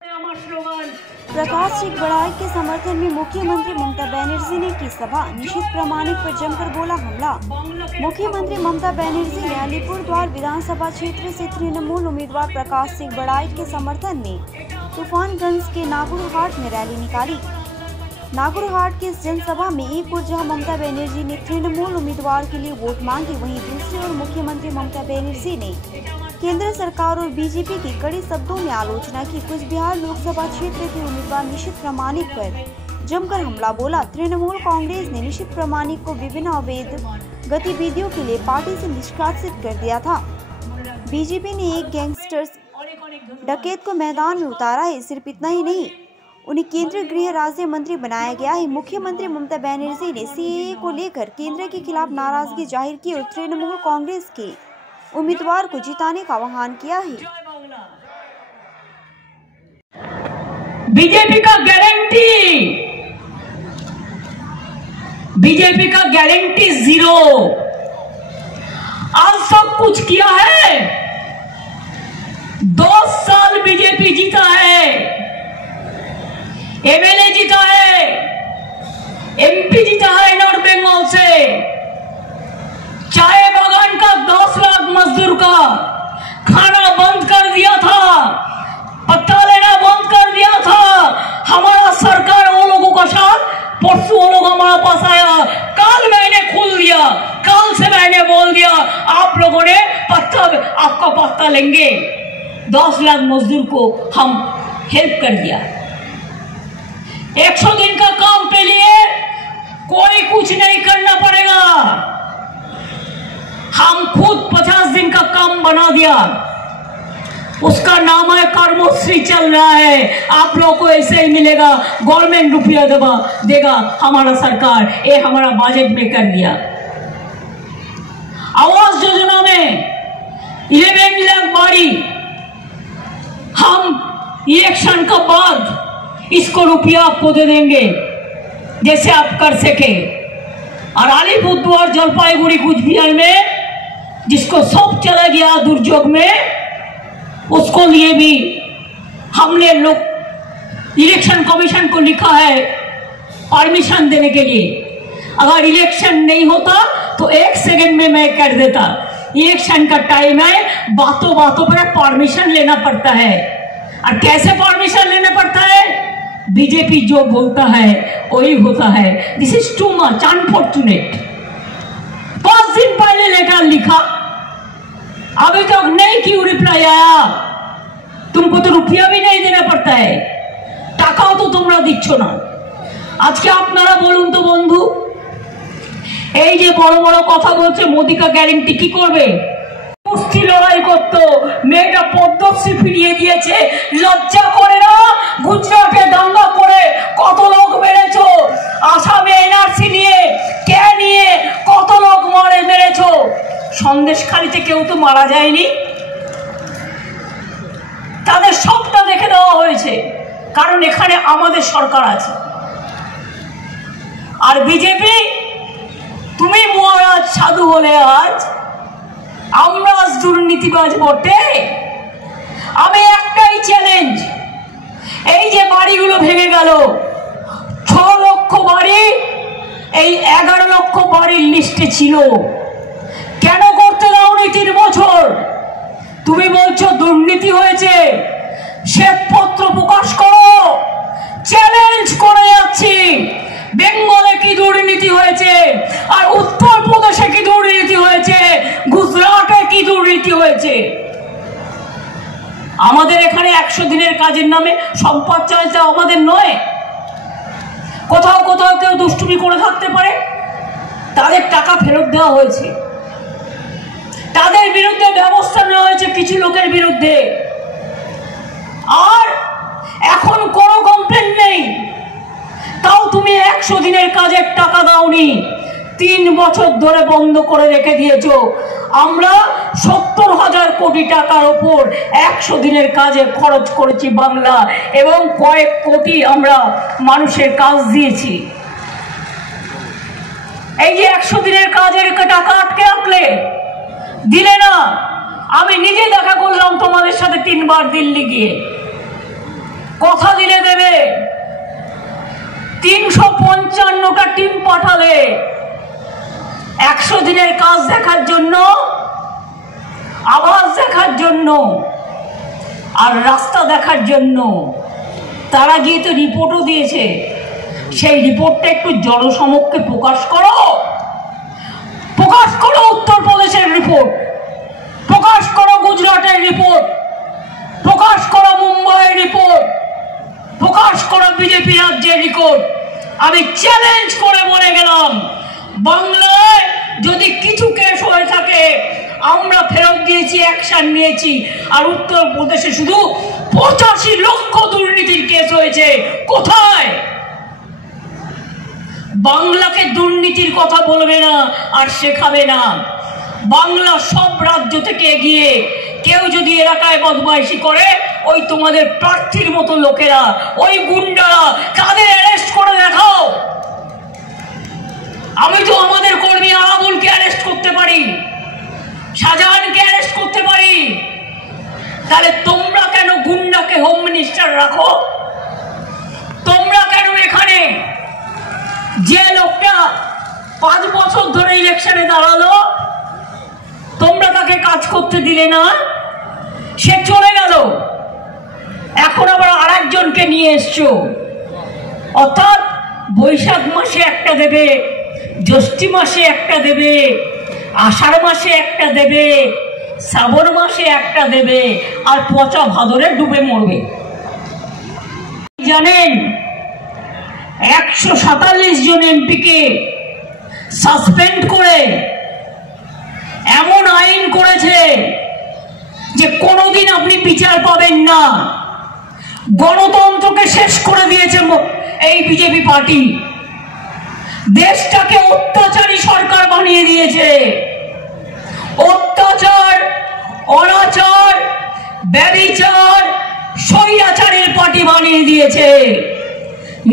प्रकाश सिंह बड़ाई के समर्थन में मुख्यमंत्री ममता बनर्जी ने की सभा। निषिद्ध प्रामाणिक पर जमकर बोला हमला। मुख्यमंत्री ममता बनर्जी ने अलीपुरद्वार विधानसभा क्षेत्र से तृणमूल उम्मीदवार प्रकाश सिंह बड़ाई के समर्थन में तूफानगंज के नागुरहाट में रैली निकाली। नागुरहाट की इस जनसभा में एक ओर जहां ममता बनर्जी ने तृणमूल उम्मीदवार के लिए वोट मांगे, वहीं दूसरी ओर मुख्यमंत्री ममता बनर्जी ने केंद्र सरकार और बीजेपी की कड़ी शब्दों में आलोचना की। कुछ बिहार लोकसभा क्षेत्र के उम्मीदवार निषिद्ध प्रामाणिक पर जमकर हमला बोला। तृणमूल कांग्रेस ने निषिद्ध प्रामाणिक को विभिन्न अवैध गतिविधियों के लिए पार्टी से निष्कासित कर दिया था। बीजेपी ने एक गैंगस्टर डकैत को मैदान में उतारा है। सिर्फ इतना ही नहीं, उन्हें केंद्रीय गृह राज्य मंत्री बनाया गया है। मुख्यमंत्री ममता बनर्जी ने सीएए को लेकर केंद्र के खिलाफ नाराजगी जाहिर की और तृणमूल कांग्रेस के उम्मीदवार को जिताने का आह्वान किया है। बीजेपी का गारंटी जीरो। आज सब कुछ किया है। 2 साल बीजेपी जीता है, एमएलए जीता है, एमपी जीता है नॉर्थ बंगाल से। चाय बागान का 10 लाख मजदूर का खाना बंद कर दिया था, पत्ता लेना बंद कर दिया था। हमारा सरकार वो लोगों का साथ, परसों वो लोग हमारा पास आया, कल मैंने खोल दिया, कल से मैंने बोल दिया आप लोगों ने पत्ता, आपका पत्ता लेंगे। 10 लाख मजदूर को हम हेल्प कर दिया। 100 दिन का काम के लिए कोई कुछ नहीं करना पड़ेगा। हम खुद 50 दिन का काम बना दिया। उसका नाम है कर्मश्री, चल रहा है। आप लोगों को ऐसे ही मिलेगा, गवर्नमेंट रुपया देगा हमारा सरकार। ये हमारा बजट में कर दिया। आवास योजना में 11 लाख बाड़ी हम इलेक्शन के बाद इसको रुपया आपको दे देंगे, जैसे आप कर सके। और अलीपुरद्वार, जलपाईगुड़ी, कुचबिहार में जिसको सब चला गया दुर्योग में, उसको लिए भी हमने लोग इलेक्शन कमीशन को लिखा है परमिशन देने के लिए। अगर इलेक्शन नहीं होता तो 1 सेकंड में मैं कर देता। इलेक्शन का टाइम है, बातों बातों पर परमिशन लेना पड़ता है। और कैसे परमिशन लेना पड़ता है? बीजेपी जो बोलता है वही होता है। This is too much unfortunate. 5 दिन पहले लेटर लिखा, अभी तक नहीं क्यों रिप्लाई आया? तुमको तो रुपया भी नहीं देना पड़ता है, टाकाओ तो तुमरा दिচ্ছ না। আজকে আপনারা বলুন তো বন্ধু, এই যে বড় বড় কথা বলছে মোদি का গ্যারান্টি কি করবে? কুস্তি লড়াই করতো, মেয়েটা পদ্মশ্রী ফিরিয়ে দিয়েছে, লজ্জা করে না? গুজরাটে দাঙ্গা করে কত লোক মেরেছো, আসামে এনআরসি নিয়ে কে নিয়ে কত লোক মেরেছো। সন্দেশখালীতে কেউ তো মারা যায়নি, তাদের সবটা দেখে দেওয়া হয়েছে, কারণ এখানে আমাদের সরকার আছে। আর বিজেপি, তুমি মহারাজ সাধু হলে আজ আমরা দুর্নীতিবাজ বটে। আমি একটাই চ্যালেঞ্জ, এই যে বাড়িগুলো ভেঙে গেল, 6 লক্ষ বাড়ি এই 11 লক্ষ বাড়ির লিস্টে ছিল, কেন করতে দাওনি 3 বছর? তুমি বলছো দুর্নীতি হয়েছে, শ্বেতপত্র প্রকাশ করো। চ্যালেঞ্জ করে যাচ্ছি, বেঙ্গলে কি দুর্নীতি হয়েছে, আর উত্তরপ্রদেশে কি দুর্নীতি হয়েছে, গুজরাটে কি দুর্নীতি হয়েছে। আমাদের এখানে 100 দিনের কাজের নামে সম্পদ চাইছে, আমাদের নয়। কোথাও কোথাও কেউ দুষ্টুমি করে থাকতে পারে, তাদের টাকা ফেরত দেওয়া হয়েছে, তাদের বিরুদ্ধে ব্যবস্থা নেওয়া হয়েছে কিছু লোকের বিরুদ্ধে। আর এখন কোনো কমপ্লেন নেই, তাও তুমি 100 দিনের কাজের টাকা দাওনি, 3 বছর ধরে বন্ধ করে রেখে দিয়েছো। আমরা 70,000 কোটি টাকার উপর 100 দিনের কাজে খরচ করেছি বাংলা, এবং কয়েক কোটি আমরা মানুষের কাজ দিয়েছি। এই যে 100 দিনের কাজের টাকা আটকে রাখলে, দিলে না। আমি নিজে দেখা করলাম তোমাদের সাথে 3 বার দিল্লি গিয়ে। 15টা টিম পাঠালে 100 দিনের কাজ দেখার জন্য, আবাস দেখার জন্য আর রাস্তা দেখার জন্য। তারা গিয়ে তো রিপোর্টও দিয়েছে। সেই রিপোর্টটা একটু জনসমক্ষে প্রকাশ করো, প্রকাশ করো উত্তরপ্রদেশের রিপোর্ট, প্রকাশ করো গুজরাটের রিপোর্ট, প্রকাশ করো মুম্বাইয়ের রিপোর্ট, প্রকাশ করো বিজেপি রাজ্যের রিপোর্ট। আমি চ্যালেঞ্জ করে বলে গেলাম, বাংলায় যদি কিছু কেস হয়ে থাকে আমরা ফেরত দিয়েছি, অ্যাকশন নিয়েছি। আর উত্তরপ্রদেশে শুধু 85 লক্ষ দুর্নীতির কেস হয়েছে। কোথায়? বাংলাকে দুর্নীতির কথা বলবে না আর শেখাবে না। বাংলা সব রাজ্য থেকে এগিয়ে। কেউ যদি এলাকায় বদমাইশি করে, ওই তোমাদের প্রার্থীর মতো লোকেরা, ওই গুন্ডারা, তাদের অ্যারেস্ট করে দেখাও। আমি তো আমাদের কর্মী আরাবুলকে অ্যারেস্ট করতে পারি, শাহজাহানকে অ্যারেস্ট করতে পারি। তাহলে তোমরা কেন গুন্ডাকে হোম মিনিস্টার রাখো? তোমরা কেন এখানে যে লোকটা 5 বছর ধরে ইলেকশনে দাঁড়ালো, তোমরা তাকে কাজ করতে দিলে না? সে চলে গেল, এখন আবার আরেকজনকে নিয়ে এসছো। অর্থাৎ বৈশাখ মাসে একটা দেবে, জ্যৈষ্ঠী মাসে একটা দেবে, আষাঢ় মাসে একটা দেবে, শ্রাবণ মাসে একটা দেবে, আর পচা ভাদরে ডুবে মরবে। জানেন 147 জন এমপিকে সাসপেন্ড করে এমন আইন করেছে যে কোনোদিন আপনি বিচার পাবেন না। গণতন্ত্রকে শেষ করে দিয়েছে এই বিজেপি পার্টি। দেশটাকে অত্যাচারী সরকার বানিয়ে দিয়েছে। অত্যাচার, অনাচার, ব্যভিচার, স্বৈরাচারের পার্টি বানিয়ে দিয়েছে।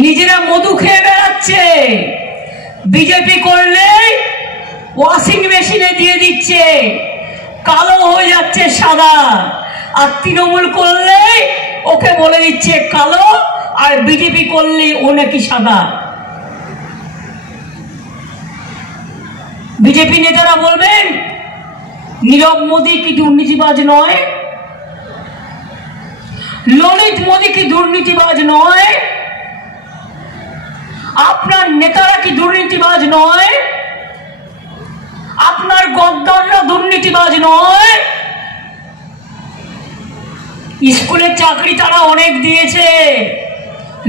নিজেরা মধু খেয়ে বেড়াচ্ছে। বিজেপি করলে ওয়াশিং মেশিনে দিয়ে দিচ্ছে, কালো হয়ে যাচ্ছে সাদা। আর তৃণমূল করলে ওকে বলে দিচ্ছে কালো, আর বিজেপি করলে ও নাকি সাদা। বিজেপি নেতারা বলবেন নীরব মোদী কি দুর্নীতিবাজ নয়? ললিত মোদী কি দুর্নীতিবাজ নয়? আপনার নেতারা কি দুর্নীতিবাজ নয়? আপনার গদ্দাররা দুর্নীতিবাজ নয়? স্কুলের চাকরি তারা অনেক দিয়েছে,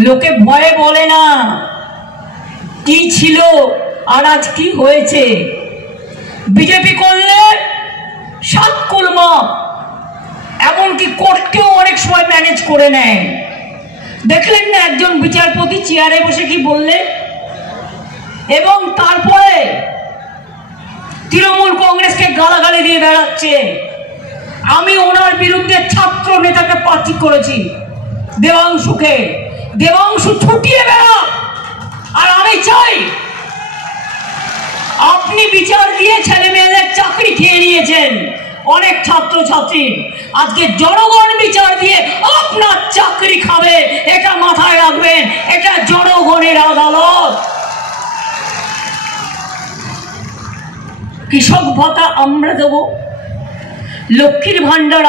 লোকে ভয়ে বলে না কি ছিল আর আজ কি হয়েছে। বিজেপি করলে 7 কলমা, এমনকি কোর্টকেও অনেক সময় ম্যানেজ করে নেয়। দেখলেন না একজন বিচারপতি চেয়ারে বসে কি বললেন? এবং তারপরে তৃণমূল কংগ্রেসকে গালাগালি দিয়ে বেড়াচ্ছে। আমি ওনার বিরুদ্ধে ছাত্র নেতাকে প্রার্থী করেছি, দেবাংশুকে। দেবাংশু ছুটিয়ে বেড়া। আর আমি চাই, আপনি বিচার দিয়ে ছেলে মেয়েদের চাকরি খেয়ে নিয়েছেন অনেক ছাত্র ছাত্রী, আজকে জনগণ বিচার দিয়ে আপনার চাকরি খাবে। এটা মাথায় রাখবেন, এটা জনগণের আদালত। কৃষক ভাতা আমরা দেব, লক্ষ্মীর ভান্ডার